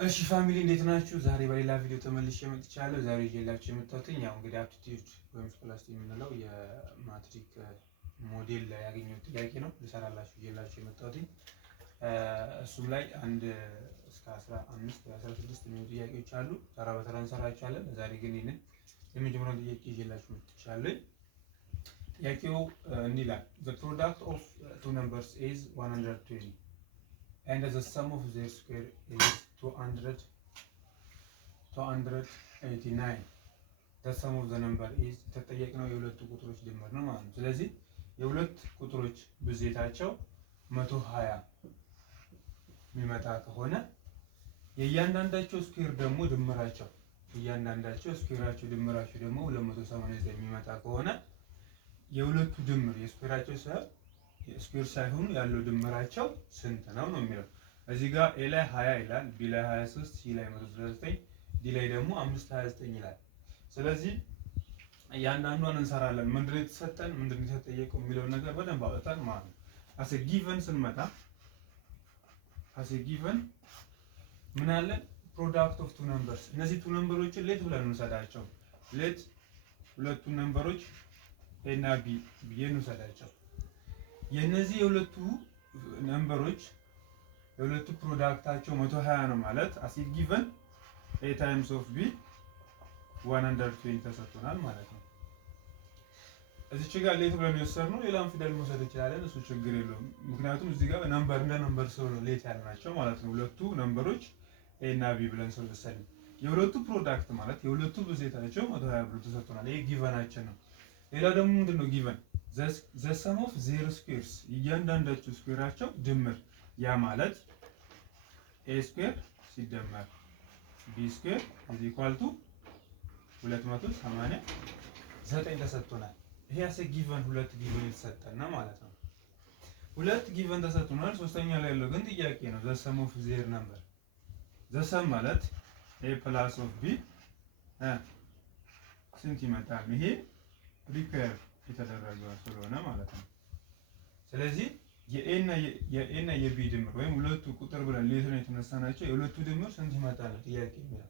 እሺ ፋሚሊ እንዴት ናችሁ? ዛሬ በሌላ ቪዲዮ ተመልሼ መጥቻለሁ። ዛሬ ይዤላችሁ የመጣሁት ያው እንግዲህ አፕቲቲዩድ ወይም ስኮላስቲክ የምንለው የማትሪክ ሞዴል ላይ ያገኘሁት ጥያቄ ነው ልሰራላችሁ ይዤላችሁ የመጣሁት። እሱም ላይ አንድ እስከ 15 ወይ 16 የሚሆኑ ጥያቄዎች አሉ። ተራ በተራ እንሰራቸዋለን። ዛሬ ግን ይሄንን የመጀመሪያውን ጥያቄ ይዤላችሁ መጥቻለሁ። ጥያቄው እንዲህ ይላል the product of two numbers is 120 and the sum of their square is 289 the sum of the number is ተጠየቅነው የሁለቱ ቁጥሮች ድምር ነው ማለት ነው። ስለዚህ የሁለት ቁጥሮች ብዜታቸው 120 የሚመጣ ከሆነ የእያንዳንዳቸው ስኩዌር ደግሞ ድምራቸው ስኩዌራቸው ድምራቸው ደግሞ 289 የሚመጣ ከሆነ የሁለቱ ድምር የስኩዌራቸው ስኩዌር ሳይሆኑ ያለው ድምራቸው ስንት ነው ነው የሚለው። እዚህ ጋር ኤ ላይ 20 ይላል፣ ቢ ላይ 23፣ ሲ ላይ 139፣ ዲ ላይ ደግሞ 529 ይላል። ስለዚህ እያንዳንዷን እንሰራለን። ምንድነው የተሰጠን ምንድነው የተጠየቀው የሚለውን ነገር በደንብ አውጥተን ማለት ነው። አሴ ጊቨን ስንመጣ ምን አለ? ፕሮዳክት ኦፍ ቱ ነምበርስ። እነዚህ ቱ ነምበሮችን ሌት ብለን እንሰዳቸው። ሌት ሁለቱን ነምበሮች ኤ እና ቢ ብዬ እንሰዳቸው። የነዚህ የሁለቱ ነምበሮች የሁለቱ ፕሮዳክታቸው 120 ነው ማለት አሴ ጊቨን ኤ ታይምስ ኦፍ ቢ 120 ተሰጥቶናል ማለት ነው። እዚች ጋር ሌት ብለን የወሰድነው ሌላም ፊደል መውሰድ እንችላለን፣ እሱ ችግር የለውም። ምክንያቱም እዚህ ጋር ነምበር እንደ ነምበር ስለሆነ ሌት ያልናቸው ማለት ነው። ሁለቱ ነምበሮች ኤ እና ቢ ብለን ስለወሰድን የሁለቱ ፕሮዳክት ማለት የሁለቱ ብዜታቸው 120 ብሎ ተሰጥቶናል። ይሄ ጊቨናችን ነው። ሌላ ደግሞ ምንድነው ጊቨን ዘ ሰም ኦፍ ዜሮ ስኩዌርስ እያንዳንዳቸው ስኩዌራቸው ድምር፣ ያ ማለት ኤ ስኩዌር ሲደመር ቢ ስኩዌር ኢዝ ኢኳል ቱ 289 ተሰጥቶናል። ይሄ ያሰ ጊቨን ሁለት ጊቨን የተሰጠና ማለት ነው። ሁለት ጊቨን ተሰጥቶናል። ሶስተኛ ላይ ያለው ግን ጥያቄ ነው። ዘ ሰም ኦፍ ዜር ነምበር ዘ ሰም ማለት ኤ ፕላስ ኦፍ ቢ ስንት ይመጣል? ይሄ ሪፔር የተደረገው ስለሆነ ማለት ነው። ስለዚህ የኤ እና የቢ ድምር ወይም ሁለቱ ቁጥር ብለን ሌት ነው የተነሳናቸው የሁለቱ ድምር ስንት ይመጣል ጥያቄ የሚለው።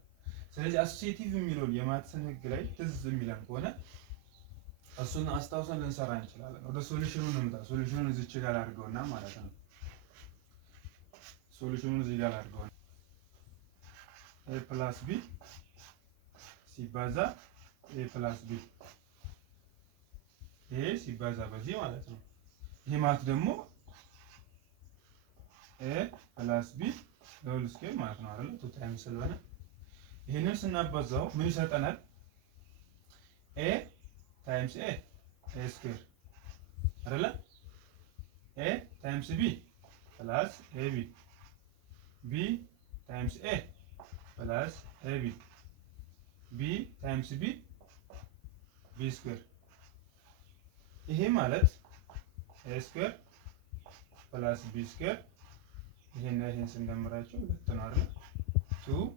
ስለዚህ አሶሲዬቲቭ የሚለውን የማትስን ህግ ላይ ትዝ የሚለን ከሆነ እሱን አስታውሰን ልንሰራ እንችላለን። ወደ ሶሉሽኑ እንምጣ። ሶሉሽኑን እዚች ጋር አድርገውና ማለት ነው። ሶሉሽኑን እዚህ ጋር አድርገውና ኤ ፕላስ ቢ ሲባዛ ኤ ፕላስ ቢ ይሄ ሲባዛ በዚህ ማለት ነው። ይሄ ማለት ደግሞ ኤ ፕላስ ቢ ለሁል ስኩዌር ማለት ነው አይደል? ቱ ታይምስ ስለሆነ ይሄንን ስናባዛው ምን ይሰጠናል? ኤ ታይምስ ኤ ስኩዌር አይደል? ኤ ታይምስ ቢ ፕላስ ኤ ቢ ቢ ታይምስ ኤ ፕላስ ኤ ቢ ቢ ታይምስ ቢ ቢ ስኩዌር። ይሄ ማለት ኤ ስኩዌር ፕላስ ቢ ስኩዌር ይሄን ስንደምራቸው ሁለት ነው አይደል? 2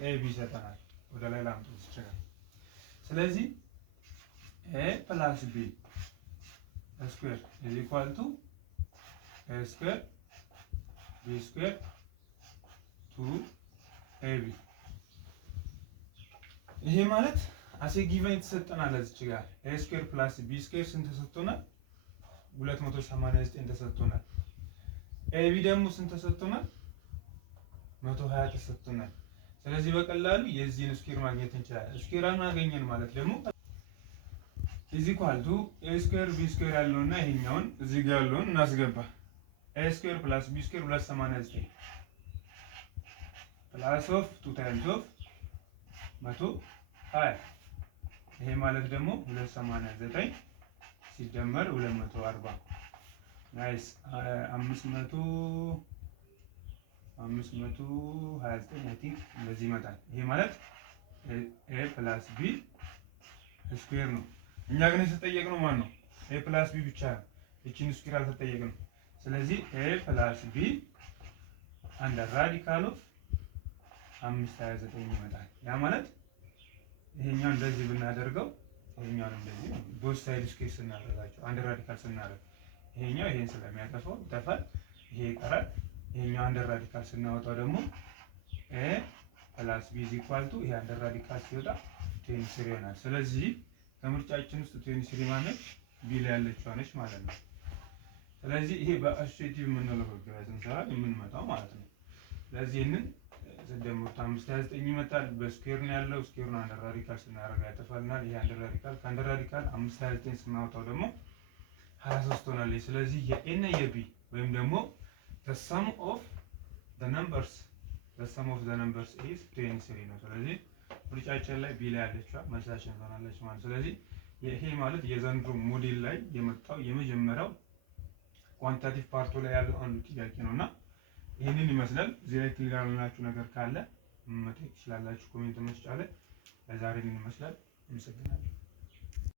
ኤ ቢ ይሰጠናል። ወደ ላይ ላምጡት ይችላል። ስለዚህ ኤ ፕላስ ቢ ስኩዌር ኢዝ ኢኳል ቱ ኤ ስኩዌር ቢ ስኩዌር 2 ኤ ቢ። ይሄ ማለት አሴ ጊቨን የተሰጠናል። እዚች ጋር ኤ ስኩዌር ፕላስ ቢ ስኩዌር ስንት ተሰጥቶናል? 289 ተሰጥቶናል። ኤ ቢ ደግሞ ስንት ተሰጥቶናል? 120 ተሰጥቶናል። ስለዚህ በቀላሉ የዚህን ስኩዌር ማግኘት እንችላለን። ስኩዌራን አገኘን ማለት ደግሞ ኢዝ ኢኳል ቱ ኤ ስኩዌር ቢ ስኩዌር ያለውና ይሄኛውን እዚህ ጋር ያለውን እናስገባ። ኤ ስኩዌር ፕላስ ቢ ስኩዌር 289 ፕላስ ኦፍ 2 ታይምስ ኦፍ 120 ይሄ ማለት ደግሞ 289 ሲደመር 240 ናይስ 529 አይ ቲንክ እንደዚህ ይመጣል። ይሄ ማለት ኤ ፕላስ ቢ ስኩዌር ነው። እኛ ግን የተጠየቅነው ማን ነው? ኤ ፕላስ ቢ ብቻ ነው። እቺን ስኩዌር አልተጠየቅንም። ስለዚህ ኤ ፕላስ ቢ አንደር ራዲካል ኦፍ 529 ይመጣል። ያ ማለት ይሄኛው እንደዚህ ብናደርገው ይሄኛው እንደዚህ ቦት ሳይድ ስኩዌር ስናደርጋቸው አንደር ራዲካል ስናደርግ ይሄኛው ይሄን ስለሚያጠፋው ይጠፋል። ይሄ ይቀራል። ይሄኛው አንደር ራዲካል ስናወጣው ደግሞ ኤ ፕላስ ቢ ኢዝ ኢኳል ቱ ይሄ አንደር ራዲካል ሲወጣ 23 ይሆናል። ስለዚህ ከምርጫችን ውስጥ 23 ማነች? ቢ ላይ ያለችው ነች ማለት ነው። ስለዚህ ይሄ በአሶሲኤቲቭ የምንለው ህግ ስንሰራ የምንመጣው ማለት ነው። ስለዚህ ይሄንን ስንደምሩት 529 ይመጣል። በስኩዌር ነው ያለው። ስኩዌሩን አንደር ራዲካል ስናደርገው ያጠፋልናል። ይሄ አንደር ራዲካል ከአንደር ራዲካል 529 ስናወጣው ደግሞ 23 ሆናለች። ስለዚህ የኤ እና የቢ ወይም ደግሞ the sum of the numbers is 23 ነው። ስለዚህ ምርጫችን ላይ ቢ ላይ ያለችው መልሳችን ትሆናለች ማለት። ስለዚህ ይሄ ማለት የዘንድሮ ሞዴል ላይ የመጣው የመጀመሪያው ኳንቲቲቭ ፓርቱ ላይ ያለው አንዱ ጥያቄ ነውና ይሄንን ይመስላል። እዚህ ላይ ክሊር ያልሆናችሁ ነገር ካለ መጠየቅ ትችላላችሁ ኮሜንት መስጫ ላይ። ለዛሬ ይመስላል። አመሰግናለሁ።